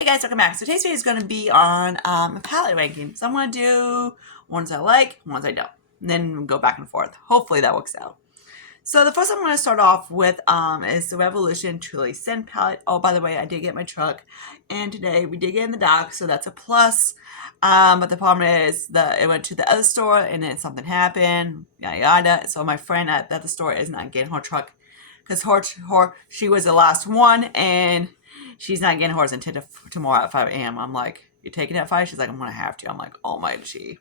Hey guys, welcome back. So today's video is going to be on a palette ranking. So I'm going to do ones I like, ones I don't, and then go back and forth. Hopefully that works out. So the first I'm going to start off with is the Revolution Truly Sin palette. Oh, by the way, I did get my truck, and today we did get in the dock, so that's a plus. But the problem is it went to the other store, and then something happened, yada yada. So my friend at the store is not getting her truck because she was the last one, and she's not getting hers until tomorrow at 5 a.m. I'm like, you're taking it at 5? She's like, I'm going to have to. I'm like, oh my gee.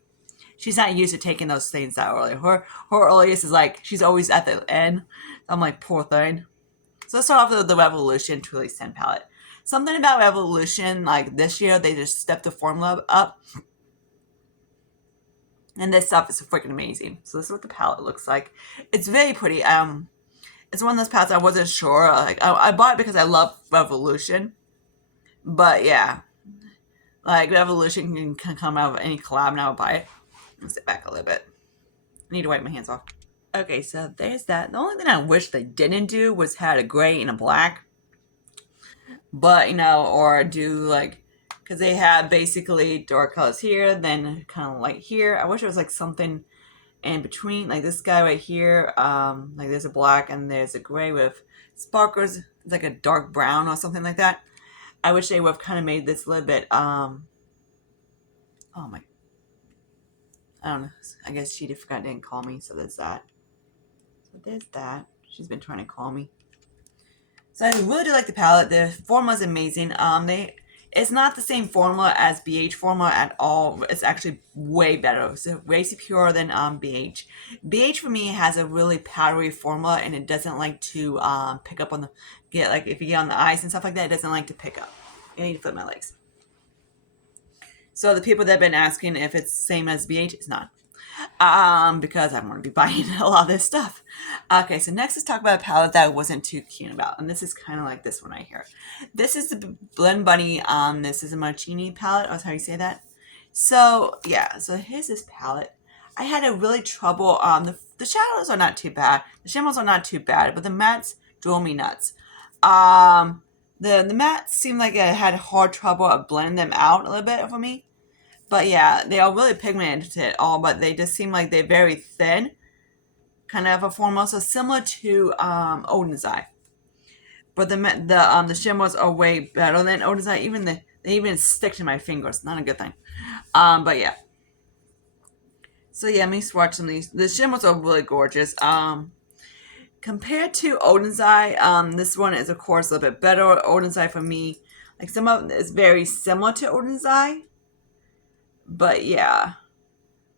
She's not used to taking those things that early. Her earliest is like, she's always at the end. I'm like, poor thing. So let's start off with the Revolution Truly Sin palette. Something about Revolution, like this year, they just stepped the formula up. And this stuff is freaking amazing. So this is what the palette looks like. It's very pretty. It's one of those palettes I wasn't sure. Like I bought it because I love Revolution. But yeah, like Revolution can come out of any collab, and I would buy it. Let's sit back a little bit. I need to wipe my hands off. Okay, so there's that. The only thing I wish they didn't do was had a gray and a black. But, or do like, because they have basically dark colors here, then kind of light here. I wish it was like something in between, like this guy right here. Like there's a black and there's a gray with sparklers. It's like a dark brown or something like that. I wish they would have kind of made this a little bit, oh my, I don't know. I guess she didn't call me, so there's that. So there's that. She's been trying to call me. So I really do like the palette. The formula is amazing. It's not the same formula as BH formula at all. It's actually way better. It's way superior than BH. BH for me has a really powdery formula, and it doesn't like to pick up on if you get on the eyes and stuff like that, it doesn't like to pick up. I need to flip my legs. So the people that have been asking if it's the same as BH, it's not. Because I want to be buying a lot of this stuff. Okay, so next let's talk about a palette that I wasn't too keen about, and this is kind of like this one right here. This is the Blend Bunny. This is a Marchini palette. That's how you say that. So yeah, so here's this palette. I had a really trouble. The shadows are not too bad. The shimmers are not too bad, but the mattes drove me nuts. The mattes seemed like I had hard trouble of blending them out a little bit for me. But yeah, they are really pigmented all, but they just seem like they're very thin, kind of a formula, so similar to Odin's Eye. But the shimmers are way better than Odin's Eye. They even stick to my fingers. Not a good thing. But yeah. So yeah, let me swatch some of these. The shimmers are really gorgeous. Compared to Odin's Eye, this one is of course a little bit better. Odin's Eye for me, like some of it is very similar to Odin's Eye. But yeah,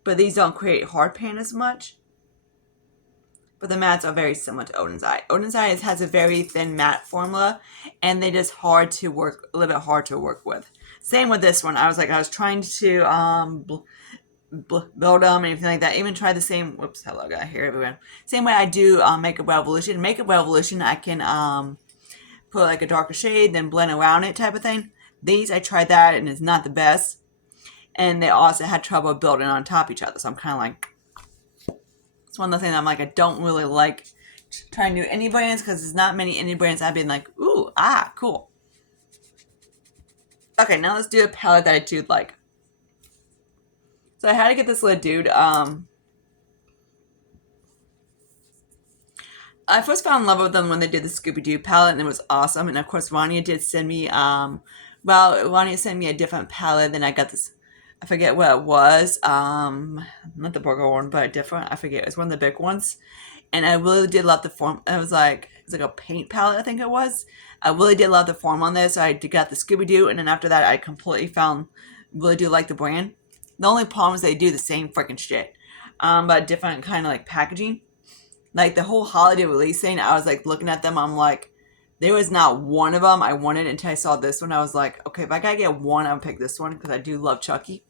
but these don't create hard pan as much. But the mattes are very similar to Odin's Eye. Odin's Eye has a very thin matte formula, and they just a little bit hard to work with. Same with this one. I was trying to build them and anything like that. Even try the same. Whoops, hello, got hair everywhere. Same way I do Makeup Revolution. Makeup Revolution, I can put like a darker shade, then blend around it type of thing. These I tried that, and it's not the best. And they also had trouble building on top of each other. So I'm kind of like, it's one of the things I'm like, I don't really like trying to do indie brands because there's not many indie brands I've been like, ooh, cool. Okay, now let's do a palette that I do like. So I had to get this little dude. I first fell in love with them when they did the Scooby-Doo palette, and it was awesome. And of course, Rania did send me, Rania sent me a different palette. Then I got this, I forget what it was. Not the burger one, but different. I forget. It was one of the big ones. And I really did love the form. It's like a paint palette, I think it was. I really did love the form on this. So I got the Scooby-Doo, and then after that, I completely really do like the brand. The only problem is they do the same freaking shit, but different kind of like packaging. Like the whole holiday release thing, I was like looking at them. I'm like, there was not one of them I wanted until I saw this one. I was like, okay, if I gotta get one, I'll pick this one because I do love Chucky.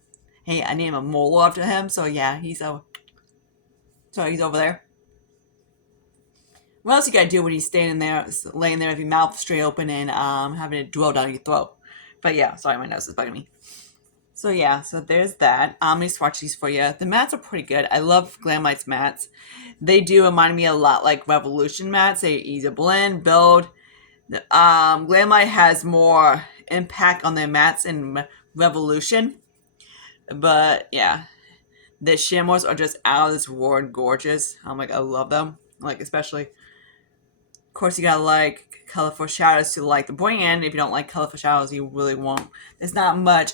Hey, I named a mole after him, so yeah, he's over there. What else you gotta do when he's standing there, laying there with your mouth straight open and having it drill down your throat? But yeah, sorry, my nose is bugging me. So yeah, so there's that. Let me swatch these for you. The mattes are pretty good. I love Glamlite's mattes. They do remind me a lot like Revolution mattes. They easy to blend, build. Glamlite has more. impact on their mattes in Revolution. But yeah, the shimmers are just out of this world gorgeous. I'm like, I love them. Like, especially, of course, you gotta like colorful shadows to like the brand. If you don't like colorful shadows, you really won't. There's not much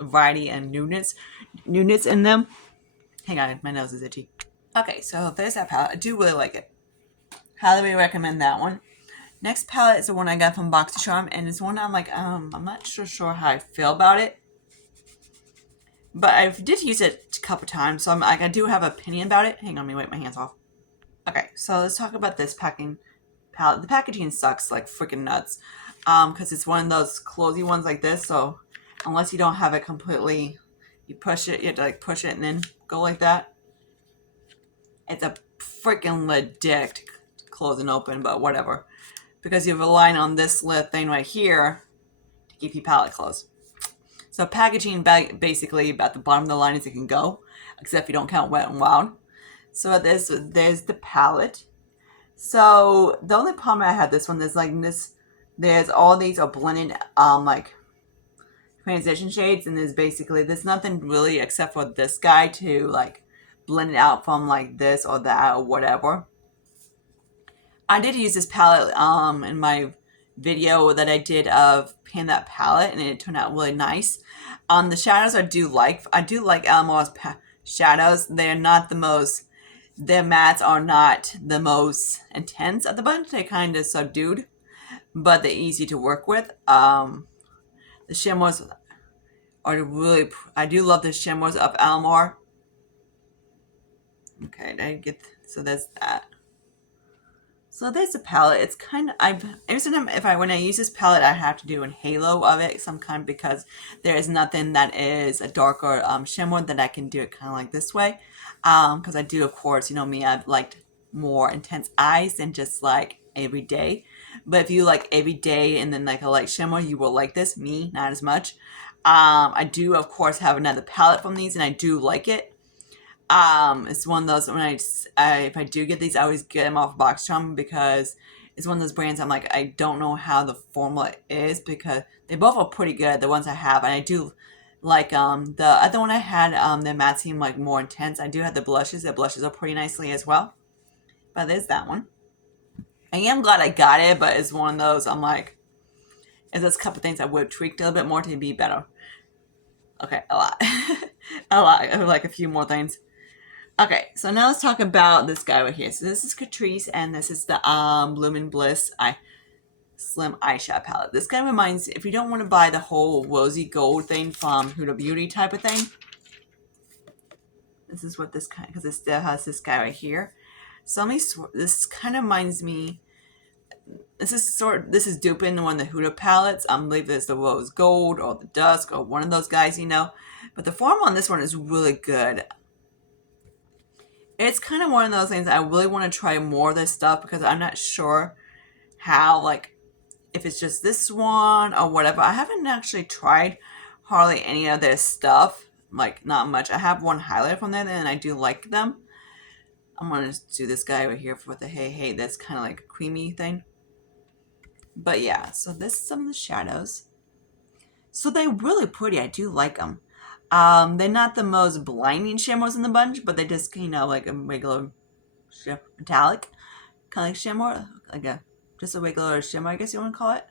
variety and newness in them. Hang on, my nose is itchy. Okay, so there's that palette. I do really like it. Highly recommend that one. Next palette is the one I got from Box Charm, and it's one I'm like, I'm not sure how I feel about it. But I did use it a couple times, so I do have an opinion about it. Hang on, let me wipe my hands off. Okay, so let's talk about this packing palette. The packaging sucks like freaking nuts, because it's one of those closey ones like this. So unless you don't have it completely, you push it, you have to like push it and then go like that. It's a freaking lid dick to close and open, but whatever, because you're relying on this lid thing right here to keep your palette closed. So packaging basically about the bottom of the line as it can go, except if you don't count Wet n Wild. So there's the palette. So the only problem I had this one is like there's all these are blended like transition shades, and there's nothing really except for this guy to like blend it out from like this or that or whatever. I did use this palette in my video that I did of painting that palette, and it turned out really nice. The shadows I do like Alamore's shadows. They're not the most, their mattes are not the most intense of the bunch. They're kind of subdued, but they're easy to work with. The shimmers are really, I do love the shimmers of Alamore. Okay, so there's that. So there's the palette. It's kind of, every time when I use this palette, I have to do a halo of it some kind, because there is nothing that is a darker shimmer that I can do it kind of like this way. Because I do, of course, you know me, I've liked more intense eyes than just like everyday. But if you like everyday and then like a light shimmer, you will like this. Me, not as much. I do, of course, have another palette from these, and I do like it. It's one of those when if I do get these, I always get them off Box Charm, because it's one of those brands I'm like, I don't know how the formula is, because they both are pretty good, the ones I have, and I do like the other one I had, the matte seemed like more intense. I do have the blushes. The blushes are pretty nicely as well. But there's that one. I am glad I got it, but it's one of those I'm like, there's a couple things I would have tweaked a little bit more to be better. Okay, a lot. A lot. Like a few more things. Okay, so now let's talk about this guy right here. So this is Catrice, and this is the Bloom & Bliss Slim Eyeshadow Palette. This guy reminds, if you don't want to buy the whole rosy gold thing from Huda Beauty type of thing, this is what this kind, because it still has this guy right here. So this kind of reminds me, this is duping one of the Huda palettes. I believe it's the Rose Gold or the Dusk or one of those guys, you know. But the formula on this one is really good. It's kind of one of those things I really want to try more of this stuff, because I'm not sure how, like, if it's just this one or whatever. I haven't actually tried hardly any of their stuff, like not much. I have one highlighter from there, and I do like them. I'm going to do this guy right here for the hey, that's kind of like a creamy thing. But yeah, so this is some of the shadows. So they're really pretty. I do like them. They're not the most blinding shimmers in the bunch, but they just, you know, like a regular metallic kind of like shimmer, like just a regular shimmer, I guess you want to call it.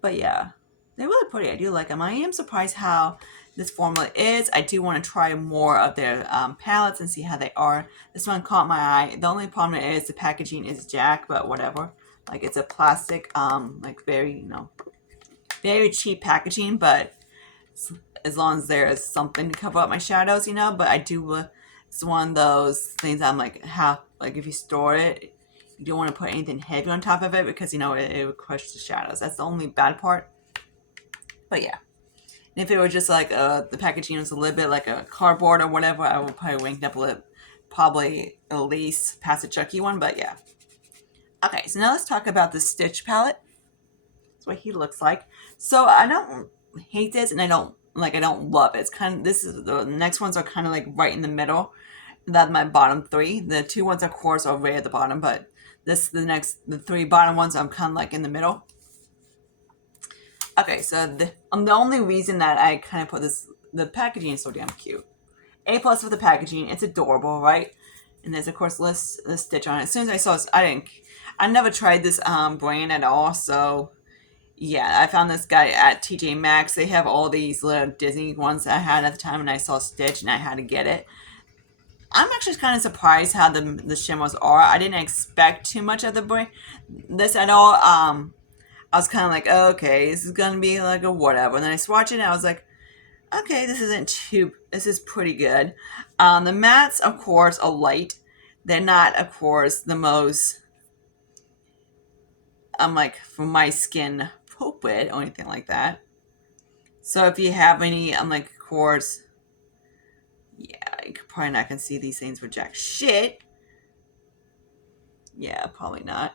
But yeah, they're really pretty. I do like them. I am surprised how this formula is. I do want to try more of their palettes and see how they are. This one caught my eye. The only problem is the packaging is jack, but whatever. Like, it's a plastic, like very, you know, very cheap packaging, but as long as there is something to cover up my shadows, you know. But I do, it's one of those things I'm like, how, like, if you store it, you don't want to put anything heavy on top of it, because, you know, it would crush the shadows. That's the only bad part. But yeah. And if it were just like the packaging was a little bit like a cardboard or whatever, I would probably wink up a little, probably at least past the Chucky one, but yeah. Okay, so now let's talk about the Stitch palette. That's what he looks like. So I don't hate this, and I don't love it. It's kind of, the next ones are kind of like right in the middle. That's my bottom three. The two ones, of course, are way at the bottom, but the three bottom ones, I'm kind of like in the middle. Okay, so the only reason that I kind of put this, the packaging is so damn cute. A plus with the packaging. It's adorable, right? And there's of course the stitch on it. As soon as I saw this, I never tried this brand at all. So yeah, I found this guy at TJ Maxx. They have all these little Disney ones that I had at the time, and I saw Stitch, and I had to get it. I'm actually kind of surprised how the shimmers are. I didn't expect too much of this at all. I was kind of like, okay, this is gonna be like a whatever. And then I swatched it, and I was like, okay, this is pretty good. The mattes, of course, are light. They're not, of course, the most, like, for my skin, appropriate or anything like that. So if you have any, like, of course, yeah, you could probably not gonna see these things with jack shit. Yeah, probably not.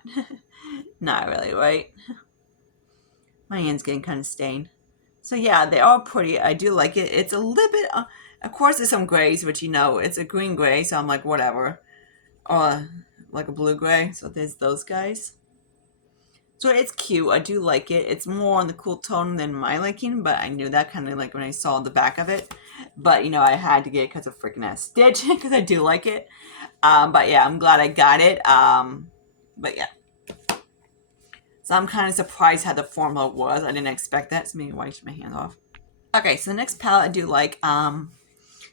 Not really, right? My hand's getting kind of stained. So yeah, they are pretty. I do like it. It's a little bit, of course, there's some grays, but it's a green gray, so I'm like, whatever. Or like a blue gray, so there's those guys. So it's cute. I do like it. It's more on the cool tone than my liking, but I knew that kind of like when I saw the back of it. But I had to get it because of freaking ass Stitch because I do like it. But yeah, I'm glad I got it. But yeah. So I'm kind of surprised how the formula was. I didn't expect that. So maybe wash my hands off. Okay, so the next palette I do like.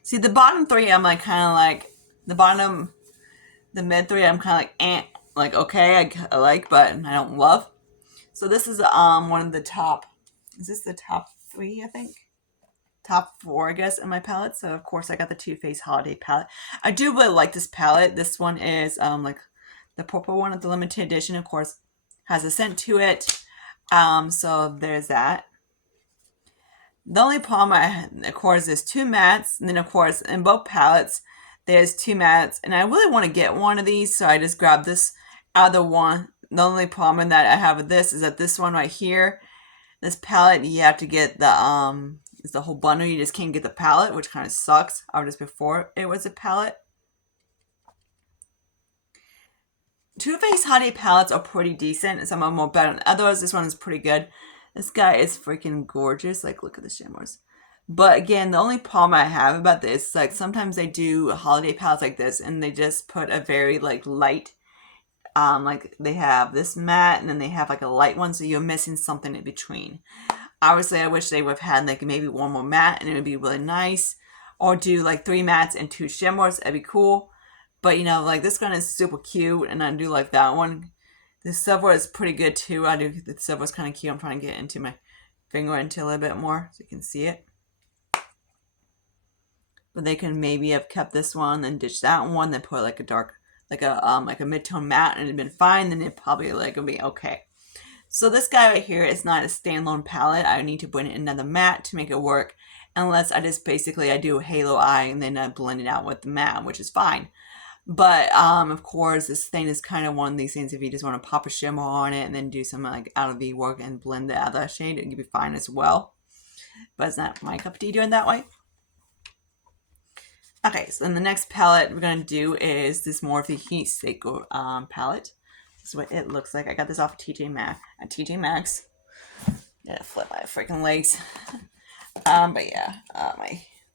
See the bottom three, I'm like kind of like the mid three. I'm kind of like okay, I like, but I don't love. So this is one of the top. Is this the top three? I think top four, I guess, in my palette. So of course I got the Too Faced Holiday palette. I do really like this palette. This one is like the purple one of the limited edition. Of course, has a scent to it. So there's that. The only problem, of course, there's two mattes, and then of course in both palettes there's two mattes, and I really want to get one of these, so I just grabbed this other one. The only problem that I have with this is that this one right here, this palette, you have to get it's the whole bundle. You just can't get the palette, which kind of sucks. I was just before it was a palette. Too Faced Holiday palettes are pretty decent. Some of them are better than others. This one is pretty good. This guy is freaking gorgeous. Like, look at the shimmers. But again, the only problem I have about this, like sometimes they do holiday palettes like this, and they just put a very like light, like they have this matte, and then they have like a light one, so you're missing something in between. Obviously, I wish they would have had like maybe one more matte, and it would be really nice. Or do like 3 mattes and 2 shimmers. That'd be cool. But like this one is super cute, and I do like that one. The silver is pretty good too. The silver is kind of cute. I'm trying to get into my finger into a little bit more so you can see it. But they can maybe have kept this one, then ditch that one, then put like a dark, like a mid-tone matte, and it'd been fine. Then it probably like would be okay. So this guy right here is not a standalone palette. I need to blend in another matte to make it work, unless I just basically I do a halo eye and then I blend it out with the matte, which is fine. But of course, this thing is kind of one of these things. If you just want to pop a shimmer on it and then do some like out of the work and blend the other shade, it could be fine as well. But it's not my cup of tea doing that way. Okay, so then the next palette we're gonna do is this Morphe Heat Seeker palette. This is what it looks like. I got this off of TJ Maxx. Yeah, flip my freaking legs. But yeah,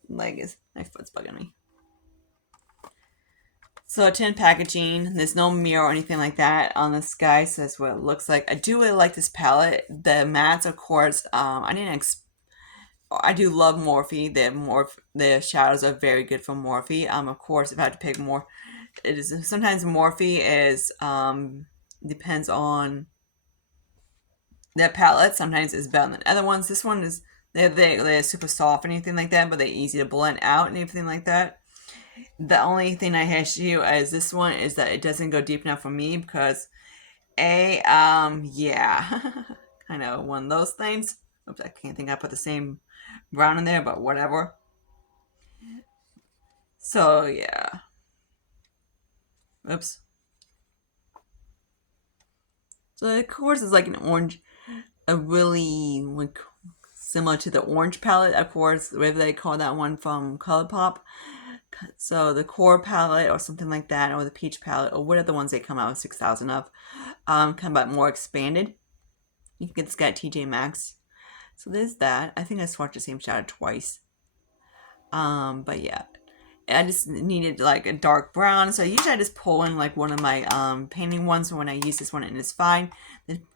my foot's bugging me. So tin packaging, there's no mirror or anything like that on this guy, so that's what it looks like. I do really like this palette. The mattes, of course, I do love Morphe. The shadows are very good from Morphe. Of course, if I had to pick more, it is sometimes Morphe is depends on their palette. Sometimes it's better than other ones. This one is they're super soft and anything like that, but they're easy to blend out and everything like that. The only thing I have to you is this one is that it doesn't go deep enough for me because yeah, kind of one of those things. Oops, I can't think I put the same brown in there, but whatever. So yeah. Oops. So of course it's like an orange, a really like similar to the orange palette. Of course, whatever they call that one from ColourPop. So the core palette or something like that, or the peach palette, or what are the ones they come out with 6,000 of, come out more expanded. You can get this guy at TJ Maxx. So there's that. I think I swatched the same shadow twice. But yeah. I just needed like a dark brown. So usually I just pull in like one of my painting ones when I use this one and it's fine.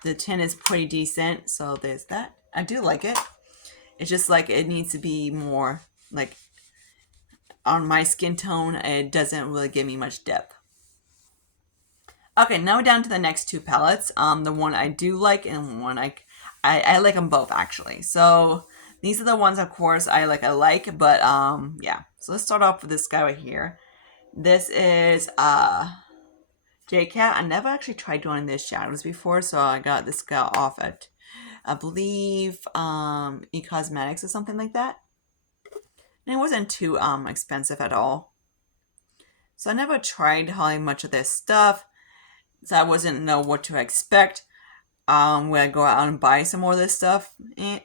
The tint is pretty decent. So there's that. I do like it. It's just like it needs to be more like on my skin tone. It doesn't really give me much depth. Okay, now we're down to the next two palettes. The one I do like and one I like them both actually. So these are the ones, of course, I like, but yeah. So let's start off with this guy right here. This is JCat. I never actually tried doing this shadows before, so I got this guy off at, I believe, eCosmetics or something like that. And it wasn't too expensive at all. So I never tried hardly much of this stuff, so I wasn't know what to expect. When I go out and buy some more of this stuff,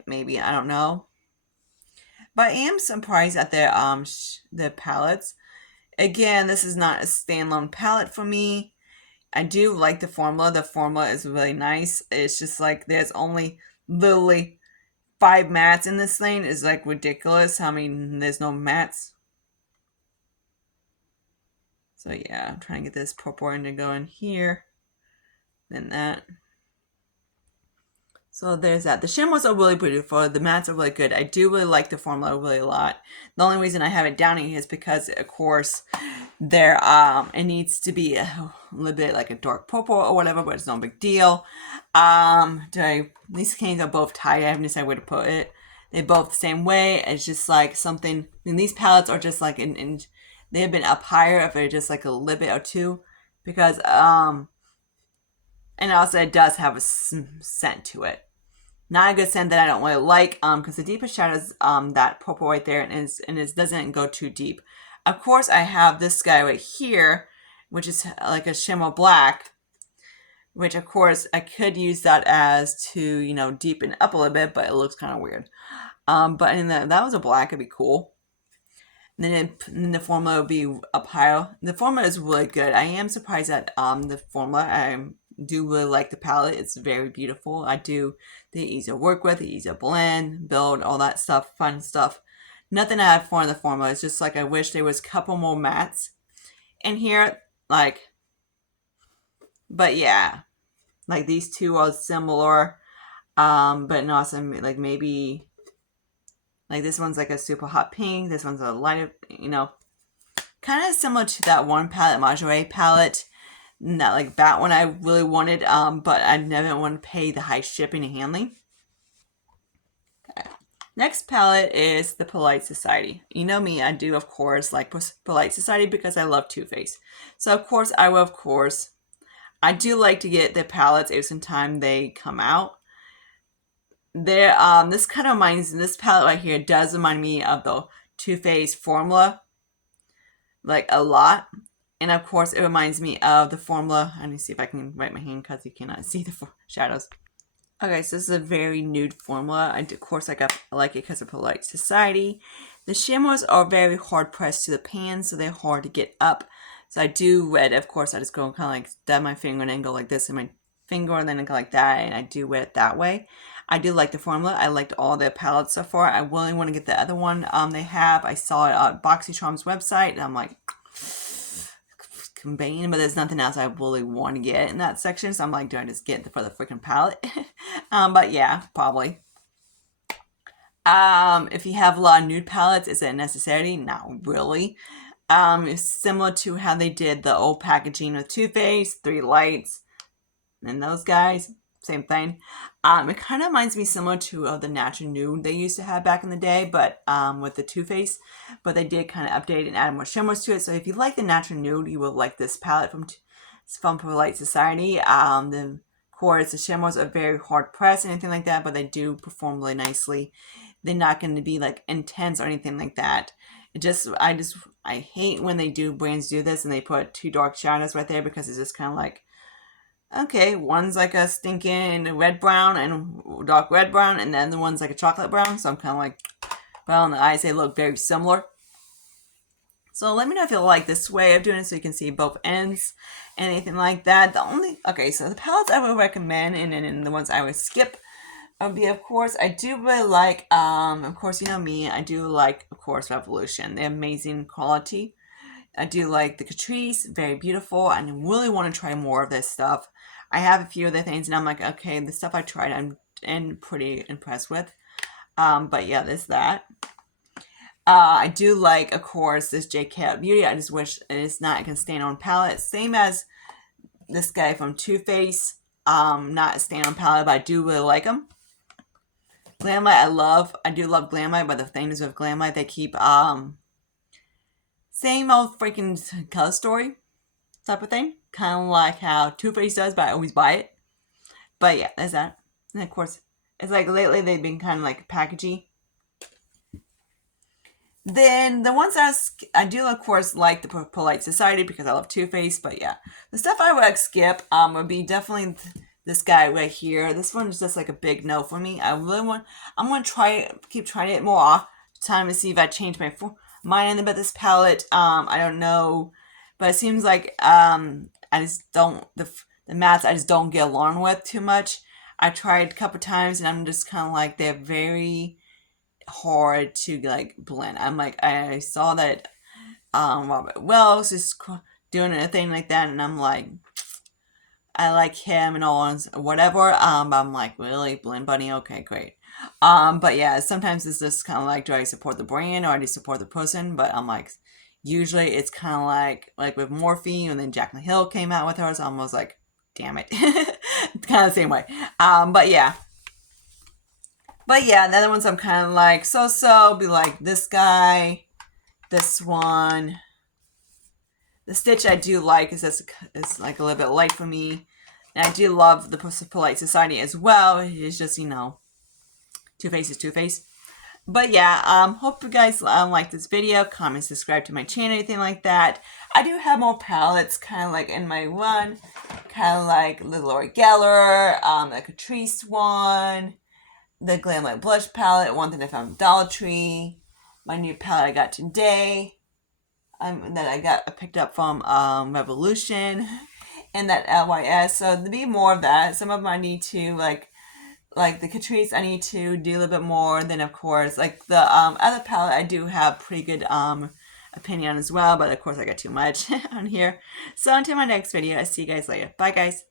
maybe, I don't know. But I am surprised at the palettes. Again, this is not a standalone palette for me. I do like the formula. The formula is really nice. It's just like there's only literally 5 mattes in this thing. Is like ridiculous. I mean, there's no mattes. So yeah, I'm trying to get this purple to go in here. Then that. So there's that. The shimmers are really beautiful. The mattes are really good. I do really like the formula really a lot. The only reason I have it down here is because, of course, there it needs to be a little bit like a dark purple or whatever, but it's no big deal. These cans are both tight. I haven't decided where to put it. They're both the same way. It's just like something. And these palettes are just like they have been up higher if they're just like a little bit or two, because and also it does have a scent to it. Not a good scent that I don't really like, because the deepest shadows, that purple right there, and it doesn't go too deep. Of course, I have this guy right here, which is like a shimmer black, which of course I could use that as to, you know, deepen up a little bit, but it looks kind of weird. But in that was a black, it'd be cool. And then the formula would be up higher. The formula is really good. I am surprised at the formula. I do really like the palette. It's very beautiful. They're easy to work with, easy to blend, build, all that stuff, fun stuff. Nothing I have for in the formula. It's just like I wish there was a couple more mattes in here. Like, but yeah, like these two are similar, but not some, like maybe like this one's like a super hot pink. This one's a lighter, you know, kind of similar to that one palette, Marjorie palette. Not like that one I really wanted, but I never want to pay the high shipping and handling. Okay. Next palette is the Polite Society. You know me, I do, of course, like Polite Society because I love Too Faced. So, of course, I do like to get the palettes every single time they come out. This kind of this palette right here does remind me of the Too Faced formula, like a lot. And of course, it reminds me of the formula. Let me see if I can write my hand because you cannot see the shadows. Okay, so this is a very nude formula. Of course, I like it because of Polite Society. The shimmers are very hard pressed to the pan, so they're hard to get up. So I do wet, of course, I just go kind of like stab my finger and then go like this in my finger and then I go like that, and I do wet it that way. I do like the formula. I liked all their palettes so far. I really want to get the other one they have. I saw it on BoxyCharm's website, and I'm like, conveying, but there's nothing else I really want to get in that section, so I'm like, do I just get for the freaking palette? But yeah, probably. If you have a lot of nude palettes, is it a necessity? Not really. It's similar to how they did the old packaging with Too Faced, 3 lights, and those guys, same thing. It kind of reminds me similar to the Natural Nude they used to have back in the day, but with the Too Faced. But they did kind of update and add more shimmers to it. So if you like the Natural Nude, you will like this palette from Polite Society. Of course, the shimmers are very hard pressed and anything like that, but they do perform really nicely. They're not going to be like intense or anything like that. I hate when brands do this and they put 2 dark shadows right there, because it's just kind of like, okay, one's like a stinking red brown and dark red brown, and then the one's like a chocolate brown. So I'm kind of like, well, in the eyes they look very similar. So let me know if you like this way of doing it, so you can see both ends and anything like that. So the palettes I would recommend and the ones I would skip Of course, I do really like, of course, you know me, I do like, of course, Revolution. The amazing quality. I do like the Catrice, very beautiful. I really want to try more of this stuff. I have a few of the things, and I'm like, okay, the stuff I tried, I'm pretty impressed with. But yeah, there's that. I do like, of course, this JK Beauty. I just wish it's not a stand-on palette. Same as this guy from Too Faced. Not a stand-on palette, but I do really like him. Glamlite, I do love Glamlite, but the thing is with Glamlite, they keep, same old freaking color story type of thing. Kind of like how Too Faced does, but I always buy it. But yeah, there's that. And of course, it's like lately they've been kind of like packagey. Then the ones I do, of course, like the Polite Society because I love Too Faced. But yeah, the stuff I would skip would be definitely this guy right here. This one is just like a big no for me. I'm gonna keep trying it more time to see if I change my mind about this palette. I don't know, but it seems like I just don't the mattes I just don't get along with too much. I tried a couple times and I'm just kind of like they're very hard to like blend. I'm like I saw that Robert Wells is doing a thing like that, and I'm like I like him and all and whatever. I'm like really Blend Bunny, okay, great. But yeah, sometimes it's just kind of like, do I support the brand or do I support the person? But I'm like, usually it's kind of like with Morphe, and then Jaclyn Hill came out with hers. I almost like, damn it, kind of the same way. But yeah. But yeah, the other ones I'm kind of like so. Be like this guy, this one. The Stitch I do like is it's like a little bit light for me. And I do love the Polite Society as well. It's just, you know, Too Faced is Too Faced. But yeah, hope you guys like this video. Comment, subscribe to my channel, anything like that. I do have more palettes kind of like in my run. Kind of like the Laura Geller, the Catrice one, the Glamlite Blush palette, one thing I found at Dollar Tree, my new palette I got today, that I picked up from Revolution, and that LYS. So there be more of that. Some of them I need to like the Catrice, I need to do a little bit more. Then of course, like the other palette, I do have pretty good opinion on as well. But of course, I got too much on here. So until my next video, I see you guys later. Bye, guys.